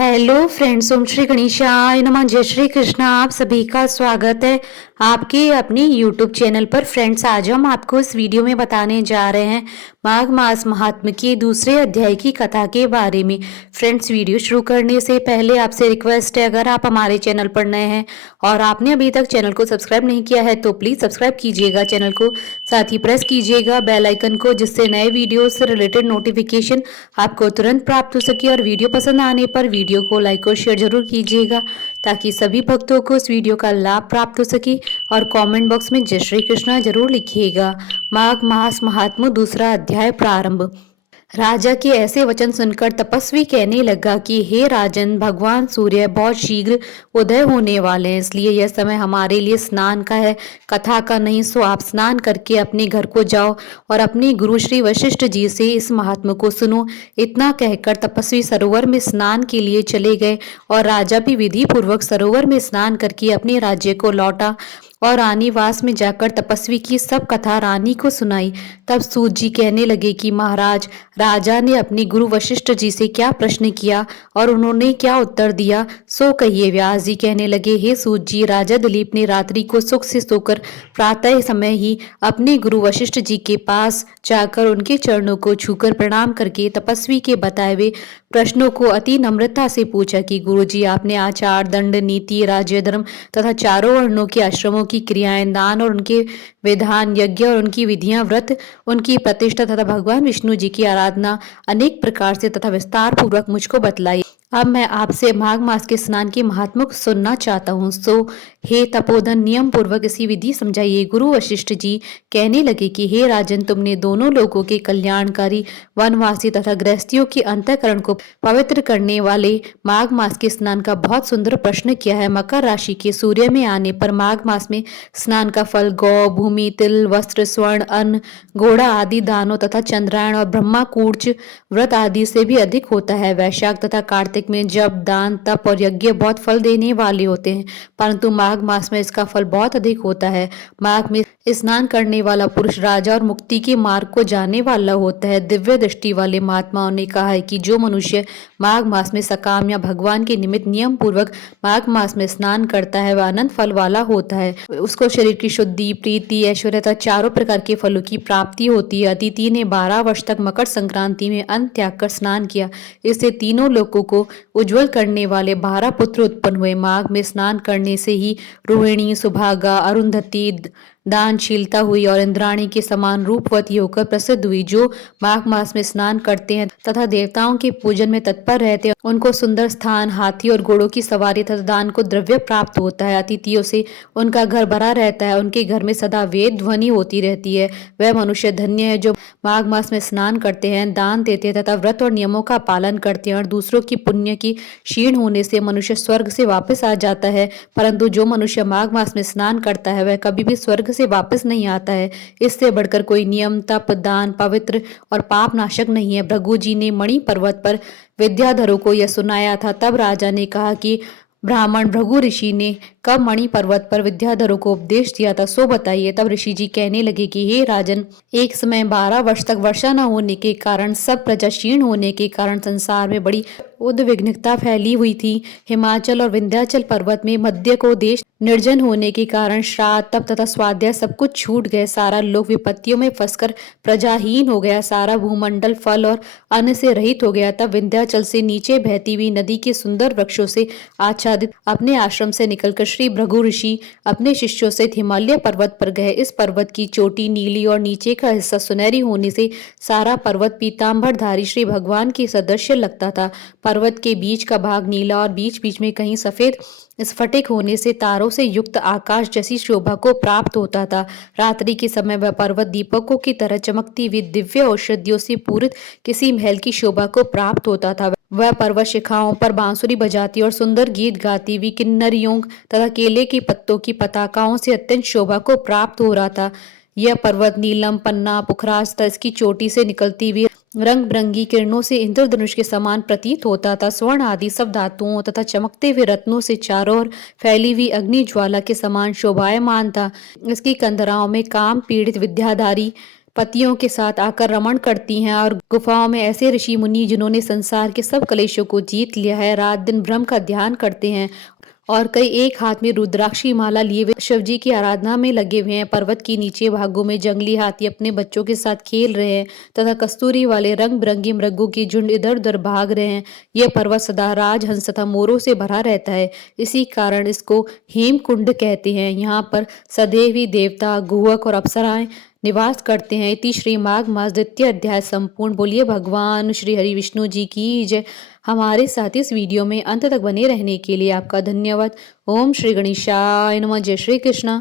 Hello friends, ओम श्री गणेशाय नमः। जय श्री कृष्णा। आप सभी का स्वागत है आपके अपनी यूट्यूब चैनल पर। फ्रेंड्स, आज हम आपको इस वीडियो में बताने जा रहे हैं माघ मास महात्म्य के दूसरे अध्याय की कथा के बारे में। फ्रेंड्स, वीडियो शुरू करने से पहले आपसे रिक्वेस्ट है, अगर आप हमारे चैनल पर नए हैं और आपने अभी तक चैनल को सब्सक्राइब नहीं किया है तो प्लीज़ सब्सक्राइब कीजिएगा चैनल को, साथ ही प्रेस कीजिएगा बेल आइकन को, जिससे नए वीडियो से रिलेटेड नोटिफिकेशन आपको तुरंत प्राप्त हो सके। और वीडियो पसंद आने पर वीडियो को लाइक और शेयर जरूर कीजिएगा ताकि सभी भक्तों को इस वीडियो का लाभ प्राप्त हो सके। और कमेंट बॉक्स में जय श्री कृष्णा जरूर लिखिएगा। माघ मास महात्म्य दूसरा अध्याय प्रारंभ। राजा के ऐसे वचन सुनकर तपस्वी कहने लगा कि हे राजन, भगवान सूर्य बहुत शीघ्र उदय होने वाले हैं, इसलिए यह समय हमारे लिए स्नान का है, कथा का नहीं। सो आप स्नान करके अपने घर को जाओ और अपने गुरु श्री वशिष्ठ जी से इस महात्मा को सुनो। इतना कहकर तपस्वी सरोवर में स्नान के लिए चले गए और राजा भी विधि पूर्वक सरोवर में स्नान करके अपने राज्य को लौटा और रानीवास में जाकर तपस्वी की सब कथा रानी को सुनाई। तब सूत जी कहने लगे कि महाराज, राजा ने अपने गुरु वशिष्ठ जी से क्या प्रश्न किया और उन्होंने क्या उत्तर दिया, सो कहिए। व्यास जी कहने लगे, हे सूत जी, राजा दिलीप ने रात्रि को सुख से सोकर प्रातः समय ही अपने गुरु वशिष्ठ जी के पास जाकर उनके चरणों को छूकर प्रणाम करके तपस्वी के बताए हुए प्रश्नों को अति नम्रता से पूछा कि गुरुजी, आपने आचार, दंड, नीति, राज्य, धर्म तथा चारों वर्णों के आश्रमों की क्रियाएं, दान और उनके विधान, यज्ञ और उनकी विधियां, व्रत, उनकी प्रतिष्ठा तथा भगवान विष्णु जी की आराधना अनेक प्रकार से तथा विस्तार पूर्वक मुझको बतलाई। अब मैं आपसे माघ मास के स्नान की महात्मा को सुनना चाहता हूँ, सो हे तपोधन, नियम पूर्वक इसी विधि समझाइए। गुरु वशिष्ठ जी कहने लगे कि हे राजन, तुमने दोनों लोगों के कल्याणकारी, वनवासी तथा गृहस्थियों के अंतःकरण को पवित्र करने वाले माघ मास के स्नान का बहुत सुंदर प्रश्न किया है। मकर राशि के सूर्य में आने पर माघ मास में स्नान का फल गौ, भूमि, तिल, वस्त्र, स्वर्ण, अन्न, घोड़ा आदि दानों तथा चंद्रायण और ब्रह्मा कूर्च व्रत आदि से भी अधिक होता है। वैशाख तथा कार्तिक में जब दान, तप और यज्ञ बहुत फल देने वाले होते हैं, परंतु माघ मास में इसका फल बहुत अधिक होता है। माघ में स्नान करने वाला पुरुष राजा और मुक्ति के मार्ग को जाने वाला होता है। दिव्य दृष्टि वाले महात्माओं ने कहा है कि जो मनुष्य माघ मास में सकाम या भगवान के निमित्त नियम पूर्वक माघ मास में स्नान करता है, वह अनंत फल वाला होता है। उसको शरीर की शुद्धि, प्रीति, ऐश्वर्य तथा चारों प्रकार के फलों की प्राप्ति होती है। अदिति ने 12 वर्ष तक मकर संक्रांति में अन्न त्याग कर स्नान किया, इससे तीनों लोगों को उज्जवल करने वाले 12 पुत्र उत्पन्न हुए। माघ में स्नान करने से ही रोहिणी, सुभागा, अरुंधति दानशीलता हुई और इंद्राणी के समान रूपवती होकर प्रसिद्ध हुई। जो माघ मास में स्नान करते हैं तथा देवताओं के पूजन में तत्पर रहते हैं, उनको सुंदर स्थान, हाथी और घोड़ों की सवारी तथा दान को द्रव्य प्राप्त होता है। अतिथियों से उनका घर भरा रहता है, उनके घर में सदा वेद ध्वनि होती रहती है। वह मनुष्य धन्य है जो माघ मास में स्नान करते हैं, दान देते हैं तथा व्रत और नियमों का पालन करते हैं। और दूसरों की पुण्य की क्षीण होने से मनुष्य स्वर्ग से वापस आ जाता है, परंतु जो मनुष्य माघ मास में स्नान करता है वह कभी भी स्वर्ग से वापस नहीं आता है। इससे बढ़कर कोई नियम, तप, दान, पवित्र और पाप नाशक नहीं है। भृगु जी ने मणि पर्वत पर विद्याधरों को यह सुनाया था। तब राजा ने कहा कि ब्राह्मण भृगु ऋषि ने कब मणि पर्वत पर विद्याधरों को उपदेश दिया था, सो बताइए। तब ऋषि जी कहने लगे कि हे राजन, एक समय 12 वर्ष तक वर्षा न होने के कारण, सब प्रजा क्षीण होने के कारण संसार में बड़ी उद्विग्नता फैली हुई थी। हिमाचल और विंध्याचल पर्वत में मध्य को देश निर्जन होने के कारण श्राद्ध, तप तथा स्वाध्याय सब कुछ छूट गए। सारा लोक विपत्तियों में फंसकर प्रजाहीन हो गया। सारा भूमंडल फल और अन्न से रहित हो गया। तब विंध्याचल से नीचे बहती हुई नदी के सुंदर वृक्षों से आच्छादित अपने आश्रम से निकलकर श्री भृगु ऋषि अपने शिष्यों से हिमालय पर्वत पर गए। इस पर्वत की चोटी नीली और नीचे का हिस्सा सुनहरी होने से सारा पर्वत पीताम्बरधारी श्री भगवान के सदृश लगता था। पर्वत के बीच का भाग नीला और बीच बीच में कहीं सफेद स्फटिक होने से तारों से युक्त आकाश जैसी शोभा को प्राप्त होता था। रात्रि के समय वह पर्वत दीपकों की तरह चमकती हुई दिव्य औषधियों से पूरित किसी महल की शोभा को प्राप्त होता था। वह पर्वत शिखाओं पर बांसुरी बजाती और सुंदर गीत गाती हुई किन्नरियों तथा केले के पत्तों की पताकाओं से अत्यंत शोभा को प्राप्त हो रहा था। यह पर्वत नीलम, पन्ना, पुखराज तथा इसकी चोटी से निकलती हुई रंग बिरंगी किरणों से इंद्रधनुष के समान प्रतीत होता था। स्वर्ण आदि सब धातुओं तथा चमकते हुए रत्नों से चारों ओर फैली हुई अग्नि ज्वाला के समान शोभायमान था। इसकी कंदराओं में काम पीड़ित विद्याधारी पतियों के साथ आकर रमण करती हैं और गुफाओं में ऐसे ऋषि मुनि जिन्होंने संसार के सब कलेशों को जीत लिया है, रात दिन ब्रह्म का ध्यान करते हैं और कई एक हाथ में रुद्राक्षी माला लिए हुए शिव जी की आराधना में लगे हुए हैं। पर्वत के नीचे भागों में जंगली हाथी अपने बच्चों के साथ खेल रहे हैं तथा कस्तूरी वाले रंग बिरंगी मृगों की झुंड इधर उधर भाग रहे हैं। यह पर्वत सदा राजहंस तथा मोरों से भरा रहता है, इसी कारण इसको हेमकुंड कहते हैं। यहाँ पर सदैव ही देवता, गुहक और अप्सराएं निवास करते हैं। इति श्री माघ मास द्वितीय अध्याय संपूर्ण। बोलिए भगवान श्री हरि विष्णु जी की जय। हमारे साथ इस वीडियो में अंत तक बने रहने के लिए आपका धन्यवाद। ओम श्री गणेशाय नमः। जय श्री कृष्ण।